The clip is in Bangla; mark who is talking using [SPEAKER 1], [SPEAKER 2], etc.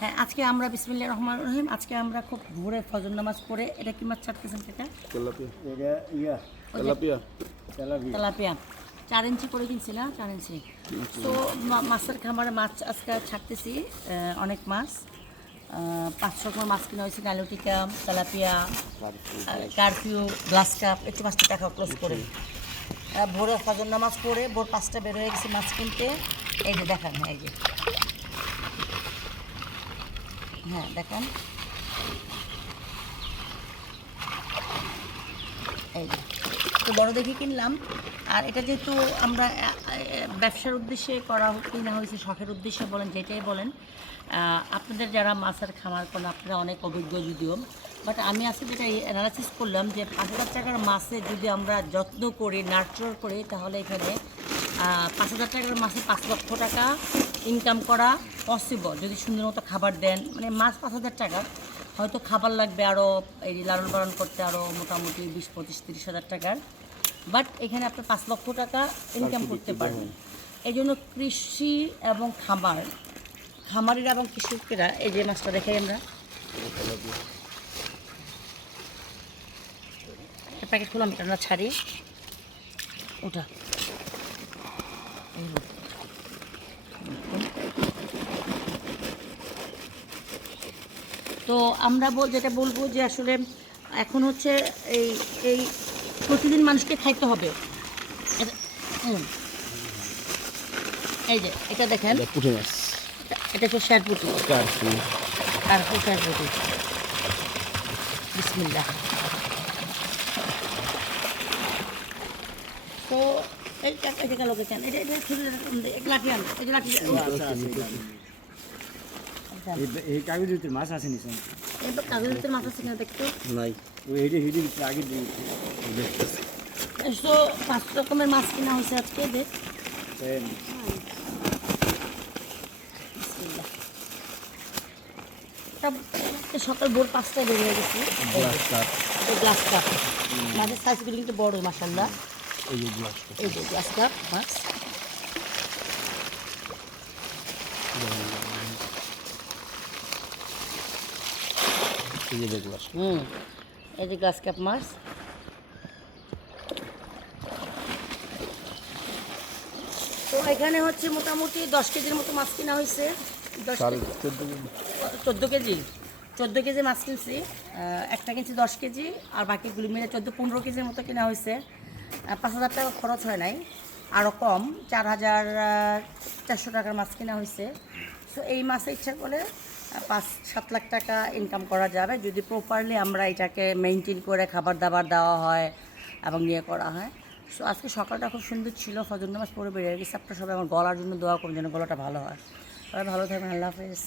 [SPEAKER 1] হ্যাঁ আজকে আমরা বিসমিল্লাহ রহমান রহিম আজকে আমরা খুব ভোরে ফজর নামাজ পড়ে এটা কি মাছ ছাড়তেছেন সেটা?
[SPEAKER 2] তেলাপিয়া।
[SPEAKER 3] এটা ইয়া।
[SPEAKER 2] তেলাপিয়া।
[SPEAKER 3] তেলাপিয়া।
[SPEAKER 1] তেলাপিয়া। চার ইঞ্চি করে কিনছি না চার ইঞ্চি। তো মাছের খামারে মাছ আজকে ছাড়তেছি অনেক মাছ। পাঁচ রকমের মাছ কিনা হয়েছে নালুটিকা তেলাপিয়া কারফিউ। গ্লাস কাপ একটু মাছটা টাকা ক্লোজ করে। ভোরে ফজর নামাজ পড়ে ভোর পাঁচটা বের হয়ে গেছে মাছ কিনতে। এই যে দেখান হ্যাঁ এই যে। হ্যাঁ দেখেন। এই তো বড় দেখে কিনলাম। আর এটা যেহেতু আমরা ব্যবসার উদ্দেশ্যে করা কিনা হয়েছে, শখের উদ্দেশ্যে বলেন, যেটাই বলেন আপনাদের যারা মাছের খামার করেন, আপনারা অনেক অভিজ্ঞ যদিও। বাট আমি আজকে যেটা অ্যানালাইসিস করলাম যে পাঁচ হাজার টাকার মাছে যদি আমরা যত্ন করি নার্চার করি, তাহলে এখানে পাঁচ হাজার টাকার মাছে পাঁচ লক্ষ টাকা ইনকাম করা পসিবল যদি সুন্দর মতো খাবার দেন। মানে মাছ পাঁচ হাজার টাকা হয়তো খাবার লাগবে আরও এই লালন পালন করতে আরও মোটামুটি বিশ পঁচিশ তিরিশ হাজার টাকার। বাট এখানে আপনি পাঁচ লক্ষ টাকা ইনকাম করতে পারবেন। এই জন্য কৃষি এবং খামার খামারিরা এবং কৃষকেরা এই যে মাছটা দেখাই আমরা। প্যাকেট খুলাম এটা আমরা ছাড়ি। ওটা এই হলো। তো আমরা বল যেটা বলব যে আসলে এখন হচ্ছে এই এই প্রতিদিন মানুষকে খাইতে হবে। এই যে এটা দেখেন।
[SPEAKER 2] এটা পুঁটি মাছ।
[SPEAKER 1] এটা- এটা হচ্ছে শেয়ার পুটি।
[SPEAKER 2] কারফি
[SPEAKER 1] আর শেয়ার বিসমিল্লা তো এই গেল কেন? এটা এটা লাঠি আন এই যে লাঠি।
[SPEAKER 3] আছে, আছে, এটা। এই- এই কাগজের ভিতরে মাছ আছে
[SPEAKER 1] এবার কাগজের ভিতরে মাথা সেখানে দেখতো।
[SPEAKER 2] নাই।
[SPEAKER 3] ওই এইটা হিডির আগে দিয়ে
[SPEAKER 2] দেখতেছি।
[SPEAKER 1] পাঁচ রকমের মাছ কিনা হয়েছে আজকে। তা সকাল ভোর পাঁচটায় বের হয়ে গেছি।
[SPEAKER 2] Grass carp.
[SPEAKER 1] কাপ। মাছের কিন্তু বড়
[SPEAKER 2] কাপ।
[SPEAKER 1] এই যে গ্লাস কাপ মাছ।
[SPEAKER 2] যে গ্লাস
[SPEAKER 1] হুম এই যে গ্লাস কাপ মাছ। তো এখানে হচ্ছে মোটামুটি দশ কেজির মতো মাছ কিনা হয়েছে। কেজি
[SPEAKER 2] চোদ্দ
[SPEAKER 1] কেজি। চোদ্দ কেজি। মাছ কিনছি। একটা কিনছি দশ কেজি আর বাকিগুলি মিলে চোদ্দ পনেরো কেজির মতো কেনা হয়েছে। পাঁচ হাজার টাকা খরচ হয় নাই আরও কম চার হাজার চারশো টাকার মাছ কেনা হয়েছে। তো এই মাছে ইচ্ছা করলে আহ, পাঁচ, সাত লাখ টাকা ইনকাম করা যাবে। যদি প্রপারলি আমরা এটাকে মেনটেন করে খাবার দাবার দেওয়া হয় এবং নিয়ে করা হয়। সো আজকে সকালটা খুব সুন্দর ছিল, ফজর নামাজ পড়ে বেরিয়ে গেছে। আপনার সবাই আমার গলার জন্য দোয়া করুন যেন গলাটা ভালো হয়। সবাই ভালো থাকবেন, আল্লাহ হাফেজ।